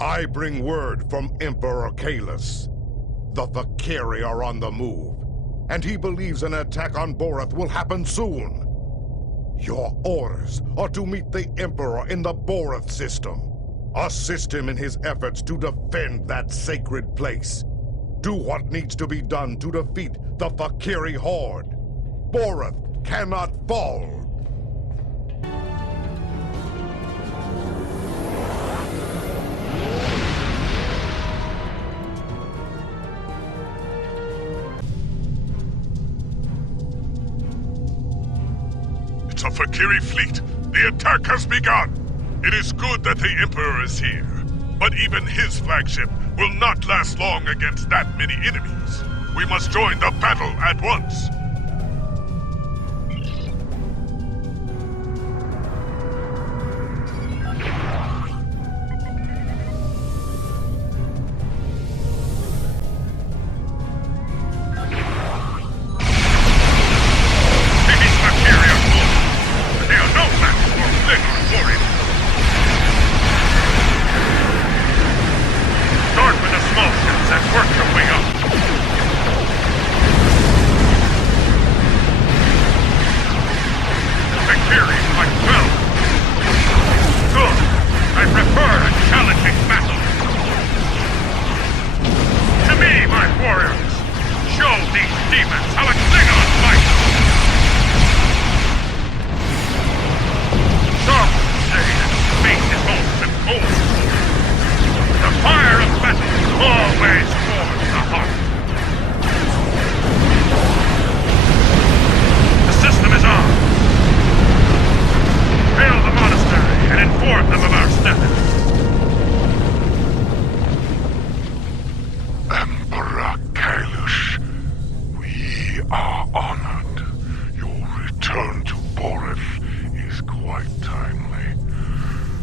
I bring word from Emperor Kahlus. The Fek'ihri are on the move, and he believes an attack on Boreth will happen soon. Your orders are to meet the Emperor in the Boreth system. Assist him in his efforts to defend that sacred place. Do what needs to be done to defeat the Fek'ihri horde. Boreth cannot fall. It's a Fek'ihri fleet. The attack has begun. It is good that the Emperor is here, but even his flagship will not last long against that many enemies. We must join the battle at once.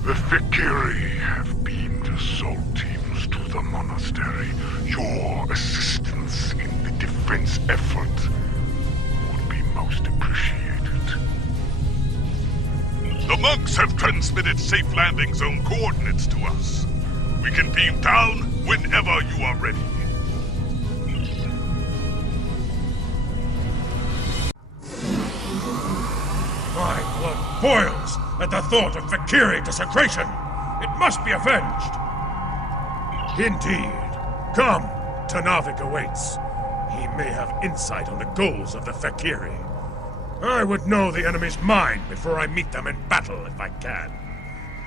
The Fek'ihri have beamed assault teams to the monastery. Your assistance in the defense effort would be most appreciated. The monks have transmitted safe landing zone coordinates to us. We can beam down whenever you are ready. My blood boils at the thought of Fek'ihri desecration. It must be avenged. Indeed. Come, Tanavik awaits. He may have insight on the goals of the Fek'ihri. I would know the enemy's mind before I meet them in battle if I can.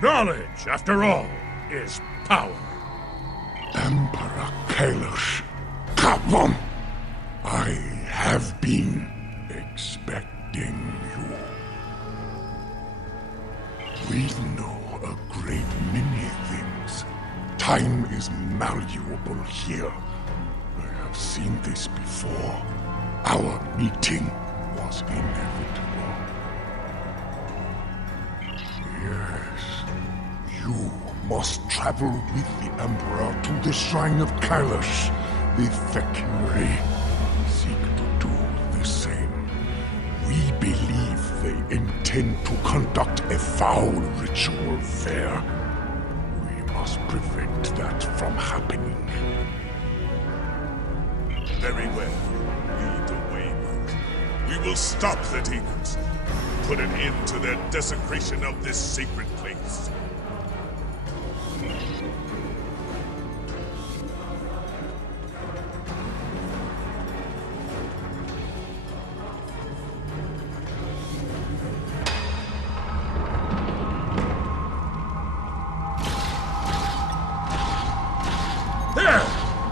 Knowledge, after all, is power. Emperor Kahlus, come on! I have been expecting you. We know a great many things. Time is malleable here. I have seen this before. Our meeting was inevitable. Yes, you must travel with the Emperor to the Shrine of Kahlus. The Fek'ihri seek to do the same. We believe they intend to conduct a foul ritual there. We must prevent that from happening. Very well. Lead the way, monk. We will stop the demons. Put an end to their desecration of this sacred place.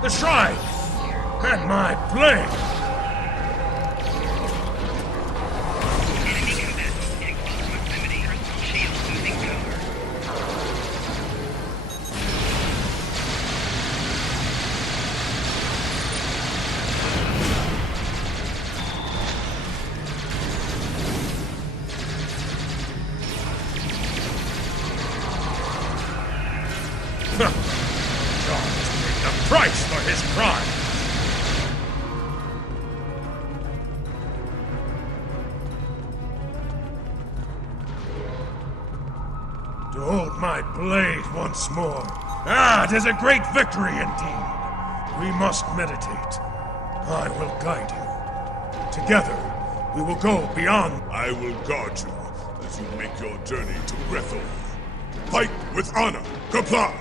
The shrine! And my blade! Price for his crime! To hold my blade once more Ah, 'tis a great victory indeed. We must meditate. I will guide you. Together, we will go beyond. I will guard you as you make your journey to Grethel. Fight with honor. Comply.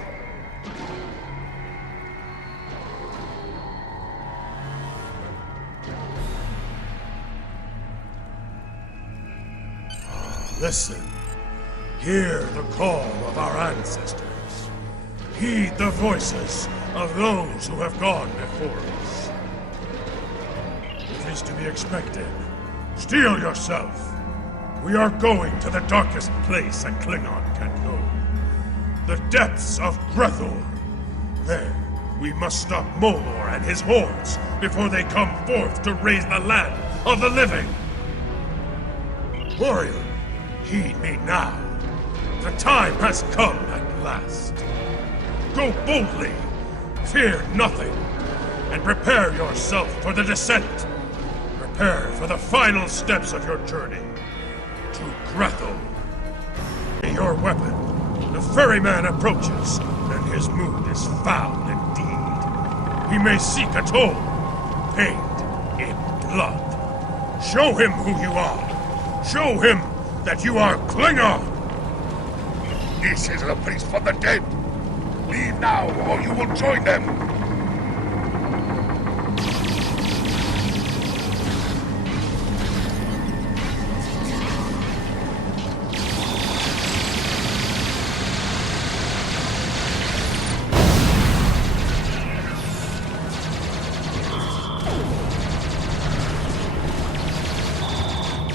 Listen. Hear the call of our ancestors. Heed the voices of those who have gone before us. It is to be expected. Steel yourself. We are going to the darkest place a Klingon can go. The depths of Grethel. There, we must stop Molor and his hordes before they come forth to raise the land of the living. Warrior, heed me now. The time has come at last. Go boldly, fear nothing, and prepare yourself for the descent. Prepare for the final steps of your journey to Grethel. Your weapon. The ferryman approaches, and his mood is foul indeed. He may seek a toll, paid in blood. Show him who you are. Show him that you are Klingon. This is a place for the dead. Leave now, or you will join them.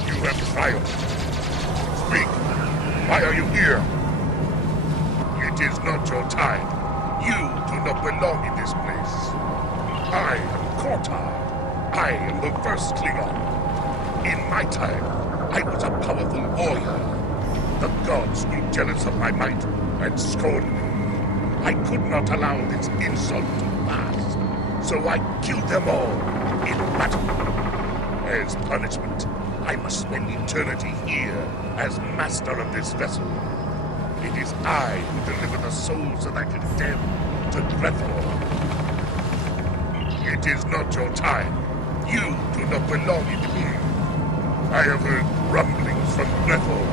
You have triumphed. Speak. Why are you here? It is not your time. You do not belong in this place. I am Kortar. I am the first Klingon. In my time, I was a powerful warrior. The gods grew jealous of my might and scorned me. I could not allow this insult to pass, so I killed them all in battle. As punishment, I must spend eternity here as master of this vessel. It is I who deliver the souls of the condemned to Grethel. It is not your time. You do not belong in here. I have heard rumblings from Grethel,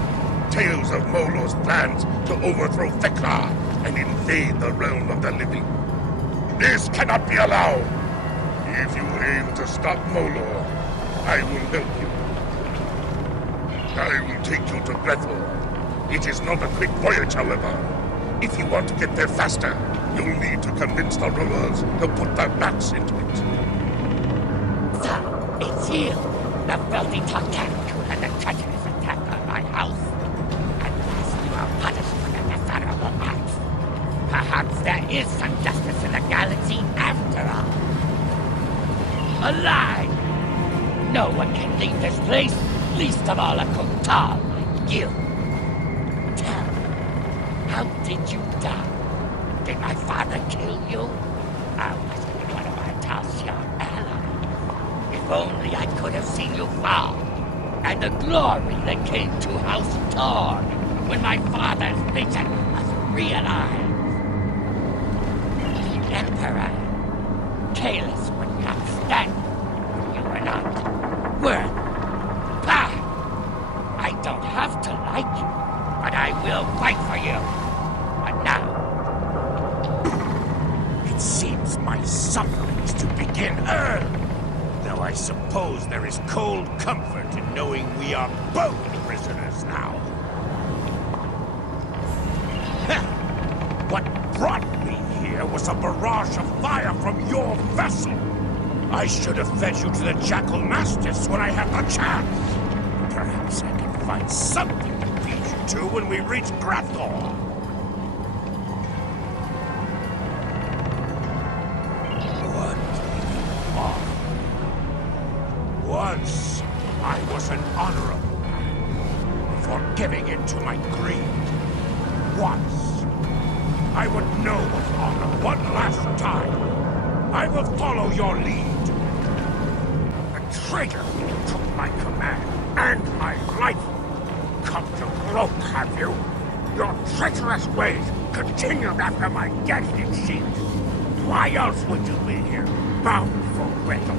tales of Molor's plans to overthrow Fek'ihri and invade the realm of the living. This cannot be allowed. If you aim to stop Molor, I will help you. I will take you to Grethel. It is not a quick voyage, however. If you want to get there faster, you'll need to convince the rowers to put their backs into it. So, it's you, the filthy Tok'tan who had the treacherous attack on my house. At last you are punished for the dishonorable acts. Perhaps there is some justice in the galaxy after all. A lie! No one can leave this place, least of all a Kotal like you. How did you die? Did my father kill you? Or was it one of my Tal'Shar's allies? If only I could have seen you fall, and the glory that came to House Torn when my father's vision was realized. The Emperor, Kahless would not stand. You were not worth. Bah! I don't have to like you, but I will fight for you. But now, It seems my sufferings to begin early. Though I suppose there is cold comfort in knowing we are both prisoners now. What brought me here was a barrage of fire from your vessel. I should have fed you to the Jackal Mastiffs when I had the chance. Perhaps I can find something to feed you to when we reach Grethel. Once, I was an honorable man for giving in to my greed. Once, I would know of honor one last time. I will follow your lead. A traitor took my command and my life. Come to gloat, have you? Your treacherous ways continued after my death, it seems. Why else would you be here, bound for Gretel?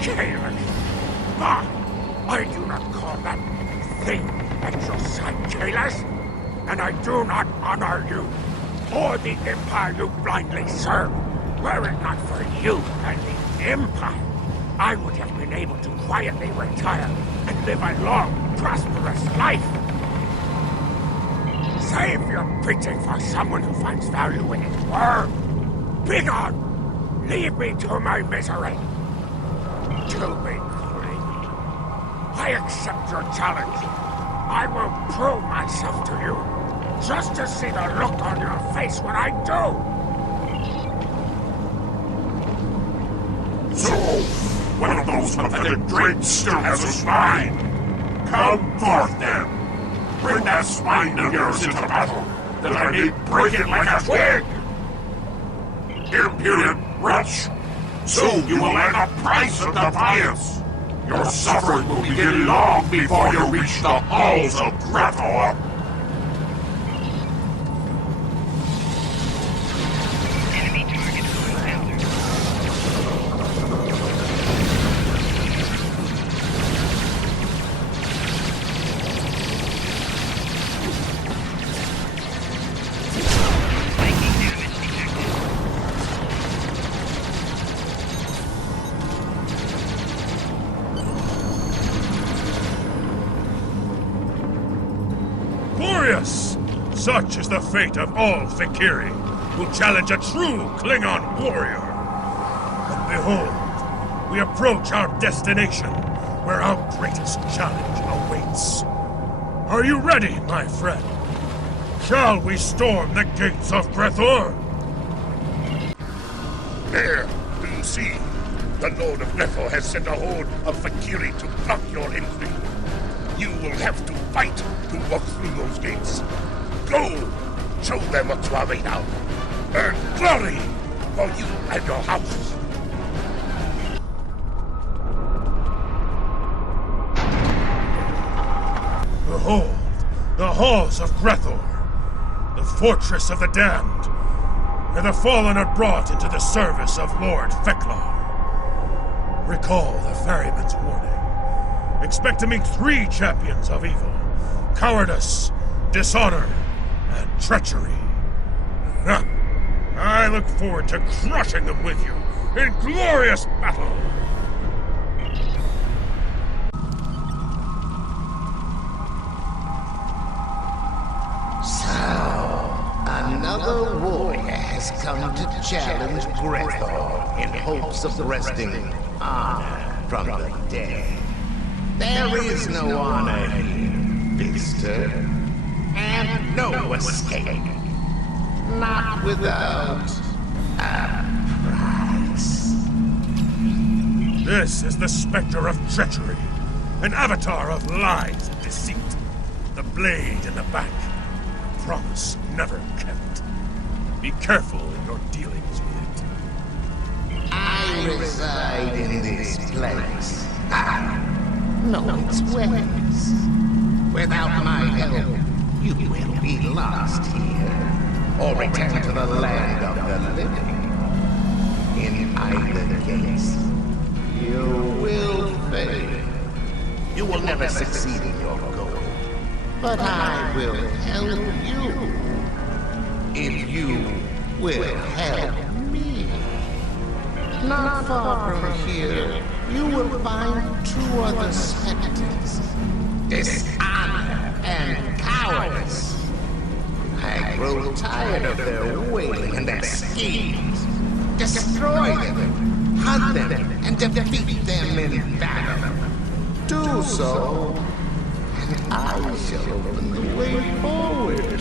Kalis! Ah! I do not call that thing at your side, Kalis! And I do not honor you, or the Empire you blindly serve. Were it not for you and the Empire, I would have been able to quietly retire and live a long, prosperous life. Save your preaching for someone who finds value in its word. Begone! Leave me to my misery. To be free. I accept your challenge. I will prove myself to you, just to see the look on your face when I do. So, one of those pathetic drakes still has a spine. Come forth, then. Bring that spine of yours into battle, that I may break it like a twig! Impudent wretch! Soon you will earn the price of defiance! Your suffering will begin long before you reach the halls of Gretel! Enemy target encountered. Taking damage detected. Glorious! Such is the fate of all Fek'ihri who challenge a true Klingon warrior. But behold, we approach our destination, where our greatest challenge awaits. Are you ready, my friend? Shall we storm the gates of Gretel? There, do you see? The Lord of Gretel has sent a horde of Fek'ihri to block your entry. You will have to fight to walk through those gates. Go! Show them what's way now. Earn glory for you and your house. Behold, the halls of Gretel, the fortress of the damned, where the fallen are brought into the service of Lord Fek'ihri. Recall the ferryman's warning. Expect to meet 3 champions of evil: cowardice, dishonor, and treachery. Ha! I look forward to crushing them with you in glorious battle! Another warrior has come to challenge Gretel in hopes of wresting honor from the dead. There is no honor here, visitor, and no escape. Not without a price. This is the specter of treachery, an avatar of lies and deceit. The blade in the back, a promise never kept. Be careful in your dealings with it. I reside in this place. Know its ways. Without my help, you will be lost here, or return to the land of the living. In either case, you will fail. You will never succeed in your goal. But I will help you, if you will help me. Not far from here, you will find 2 other specters. Dishonor and cowardice. I grow tired of their wailing and their schemes. Destroy them, hunt them, and defeat them in battle. Do so, and I shall open the way forward.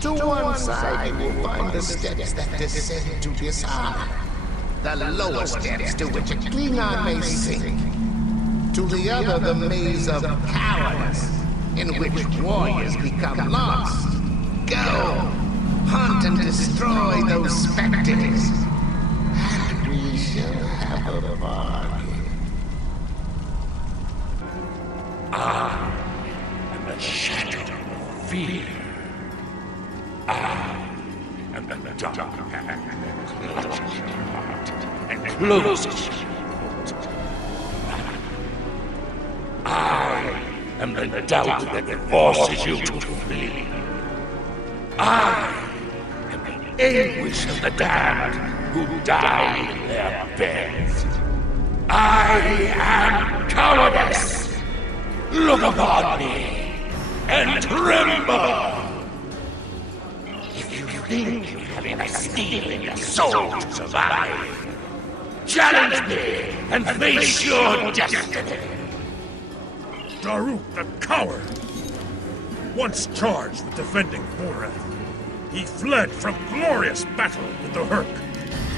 To one side, you will find the steps that descend to dishonor. The lower steps to which a Klingon may sink. To the other, the maze of cowardice, in which warriors become lost. Go, hunt and destroy those specters, and we shall have a bargain. fear. I am the dark hand that clutches your heart and closes your heart. I am the doubt that forces you to flee. I am the anguish of the damned who die in their beds. I am cowardice. Look upon me and tremble. If you think you have enough steel in your soul to survive, challenge me and face your destiny. Daruk the coward! Once charged with defending Boreth, he fled from glorious battle with the Hurk.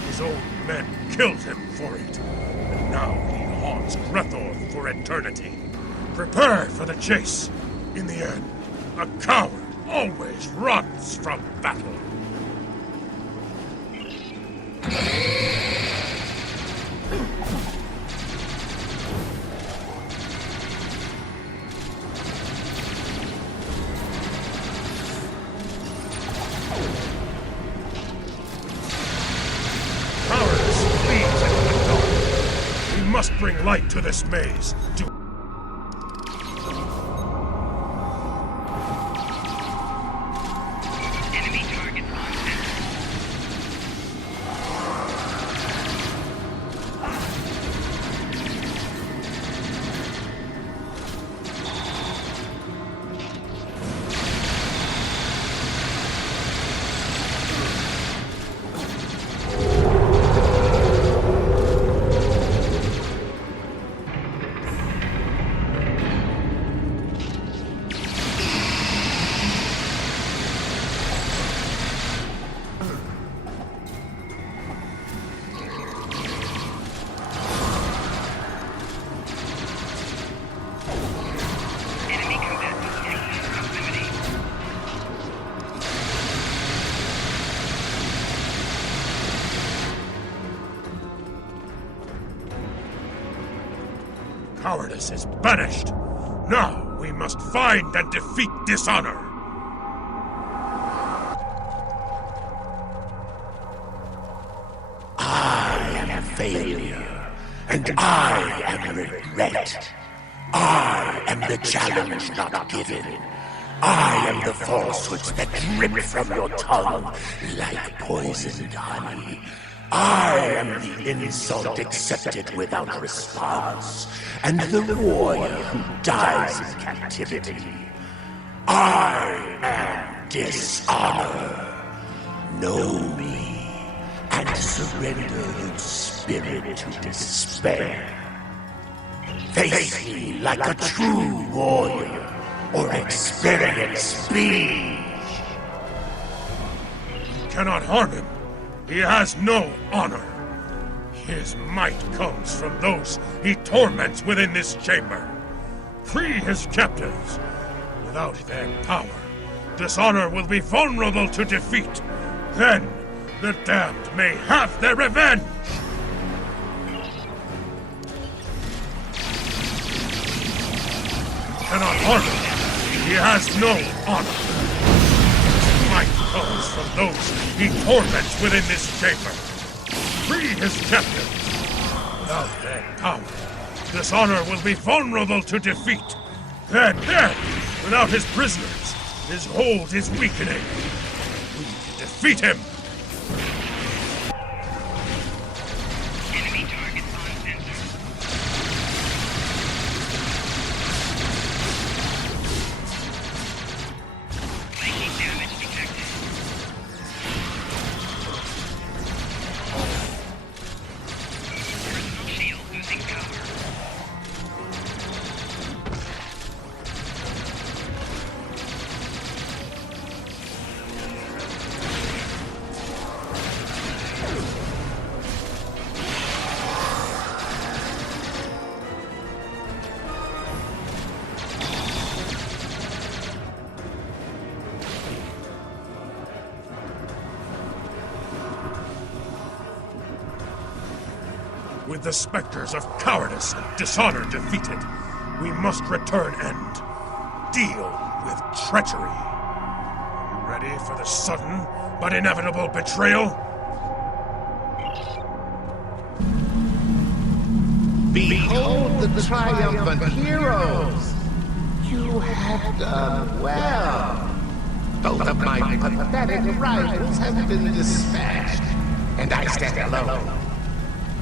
His own men killed him for it, and now he haunts Grethor for eternity. Prepare for the chase. In the end, a coward always runs from battle. Must bring light to this maze. Enemy target on center. Cowardice is banished. Now we must find and defeat dishonor. I am a failure, and I am regret. I am the challenge not given. I am the falsehoods that drip from your tongue like poisoned honey. I am the insult accepted without response, and the warrior who dies in captivity. I am dishonor. Know me, and surrender your spirit to despair. Face me like a true warrior, or experience bleed. You cannot harm him. He has no honor. His might comes from those he torments within this chamber. Free his captives. Without their power, dishonor will be vulnerable to defeat. Then, the damned may have their revenge! You cannot harm him. He has no honor. Might comes from those he torments within this chamber. Free his captives. Without their power, dishonor will be vulnerable to defeat. Then, without his prisoners, his hold is weakening. We can defeat him. Enemy target on center. Flanking damage detected. Personal shield losing power. With the specters of cowardice and dishonor defeated, we must return and deal with treachery. Ready for the sudden but inevitable betrayal? Behold the triumphant heroes! You have done well. Both of my pathetic rivals have been dispatched, and I stand alone.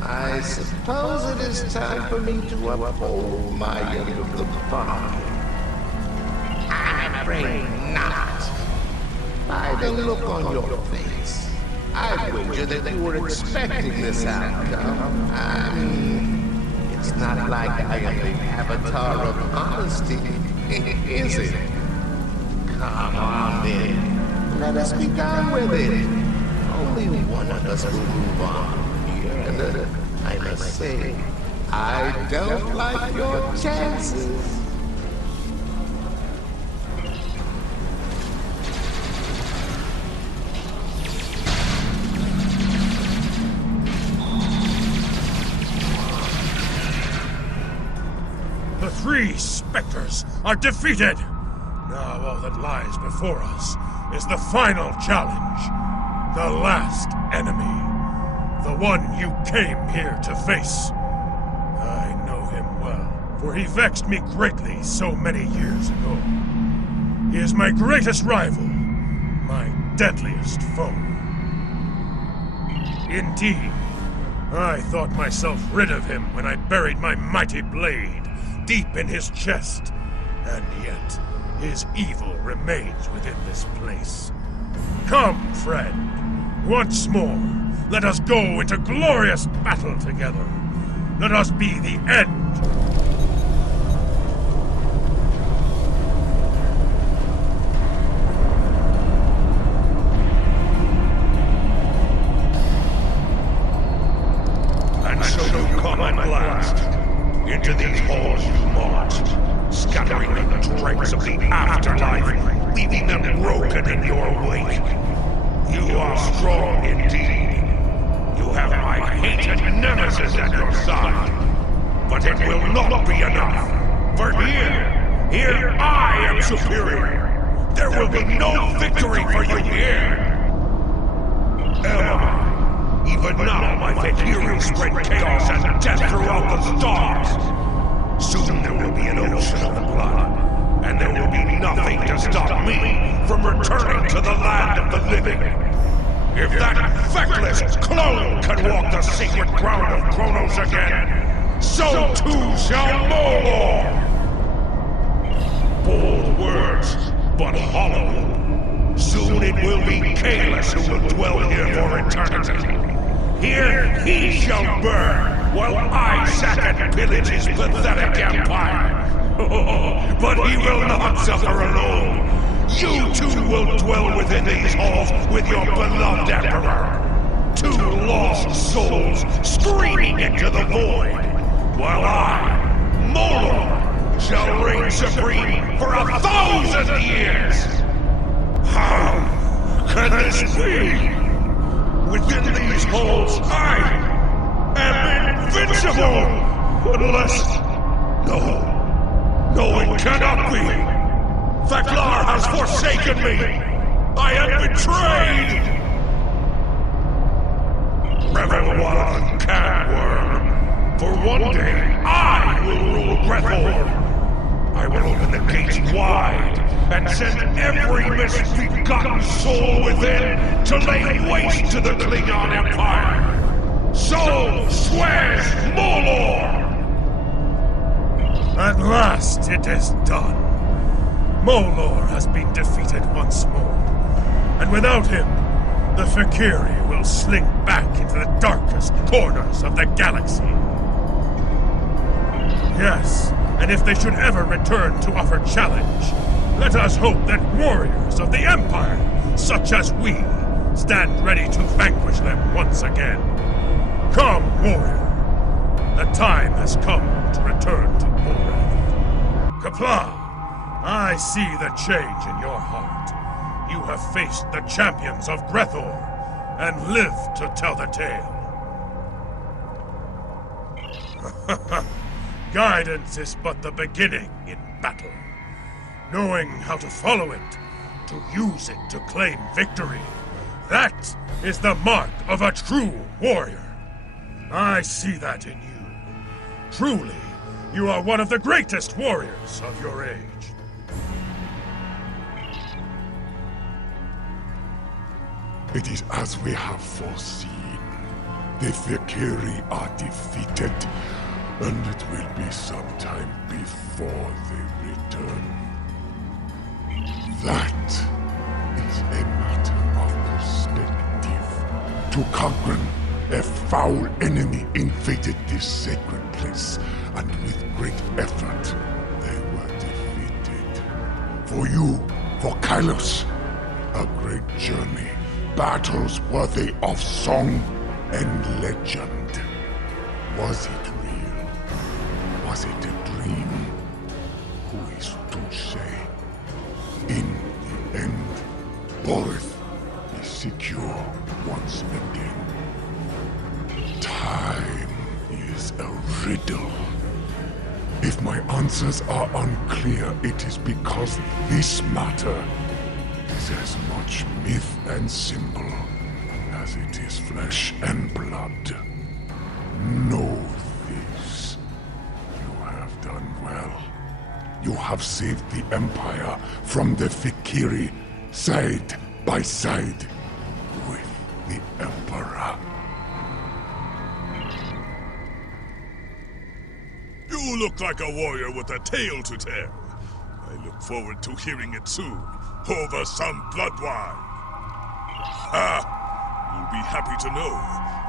I suppose it is time for me to uphold my end of the bargain. I'm afraid not. By the look on your face, I wager that you were expecting this outcome. I mean, it's not like I am the avatar of honesty, is it? Come on then, let us be done with it. Only one of us will move on. And I must say, I don't like your chances. The three specters are defeated! Now all that lies before us is the final challenge. The last enemy. The one you came here to face. I know him well, for he vexed me greatly so many years ago. He is my greatest rival, my deadliest foe. Indeed, I thought myself rid of him when I buried my mighty blade deep in his chest, and yet his evil remains within this place. Come, friend, once more. Let us go into glorious battle together. Let us be the end. And so you come at last. Into these halls you march, scattering the dregs of the afterlife, leaving them broken in your wake. You are strong indeed. You have my hated nemesis at your side. But it will not be enough. For here I am superior. There will be no victory for you here. Emma, even now my Fek'ihri spread chaos and death throughout the stars. Soon there will be an ocean of blood, and there will be nothing to stop me from returning to the land of the living. If that feckless clone can walk the sacred ground of Kronos again, so too shall Molor! Bold words, but hollow. Soon it will be Kalis who will dwell here for eternity. Here he shall burn, while I sack and pillage his pathetic empire. But he will not suffer alone. You too will dwell within these halls with your beloved Emperor. Two lost souls screaming into the void, while I, Molor, shall reign supreme for 1,000 years. How can this be? Within these halls, I am invincible! Unless... No, it cannot be! Fek'ihri has forsaken me! I am betrayed! Revel while you can, worm. For one day, I will rule Grethor. I will open the gates wide and send every misbegotten soul within to lay waste to the Klingon Empire. So swears Molor! At last it is done. Molor has been defeated once more. And without him, the Fek'ihri will slink back into the darkest corners of the galaxy. Yes, and if they should ever return to offer challenge, let us hope that warriors of the Empire, such as we, stand ready to vanquish them once again. Come, warrior. The time has come to return to Boreth. Qapla', I see the change in your heart. You have faced the champions of Grethor and lived to tell the tale. Guidance is but the beginning in battle. Knowing how to follow it to use it to claim victory. That is the mark of a true warrior. I see that in you. Truly, you are one of the greatest warriors of your age. It is as we have foreseen. The Fek'ihri are defeated, and it will be some time before they return. That is a matter of perspective. To conquer, a foul enemy invaded this sacred place, and with great effort, they were defeated. For you, for Kylos, a great journey. Battles worthy of song and legend. Was it real? Was it a dream? Who is to say? In the end, Borith is secure once again. Time is a riddle. If my answers are unclear, it is because this matter is as much myth and symbol as it is flesh and blood. Know this. You have done well. You have saved the Empire from the Fek'ihri, side by side with the Emperor. You look like a warrior with a tale to tell. I look forward to hearing it soon, over some blood wine. You'll be happy to know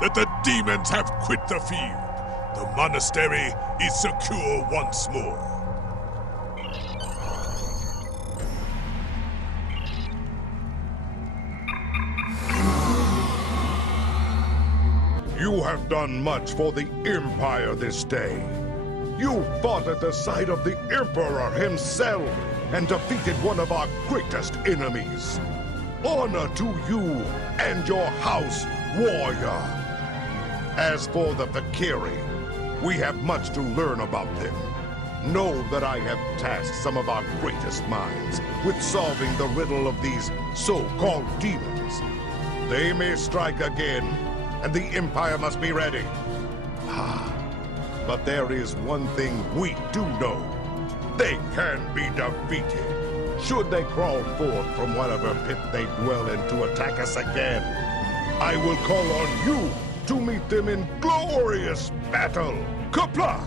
that the demons have quit the field. The monastery is secure once more. You have done much for the Empire this day. You fought at the side of the Emperor himself and defeated one of our greatest enemies. Honor to you and your house, warrior. As for the Fek'ihri, we have much to learn about them. Know that I have tasked some of our greatest minds with solving the riddle of these so-called demons. They may strike again, and the Empire must be ready. But there is one thing we do know. They can be defeated. Should they crawl forth from whatever pit they dwell in to attack us again, I will call on you to meet them in glorious battle. Qapla'!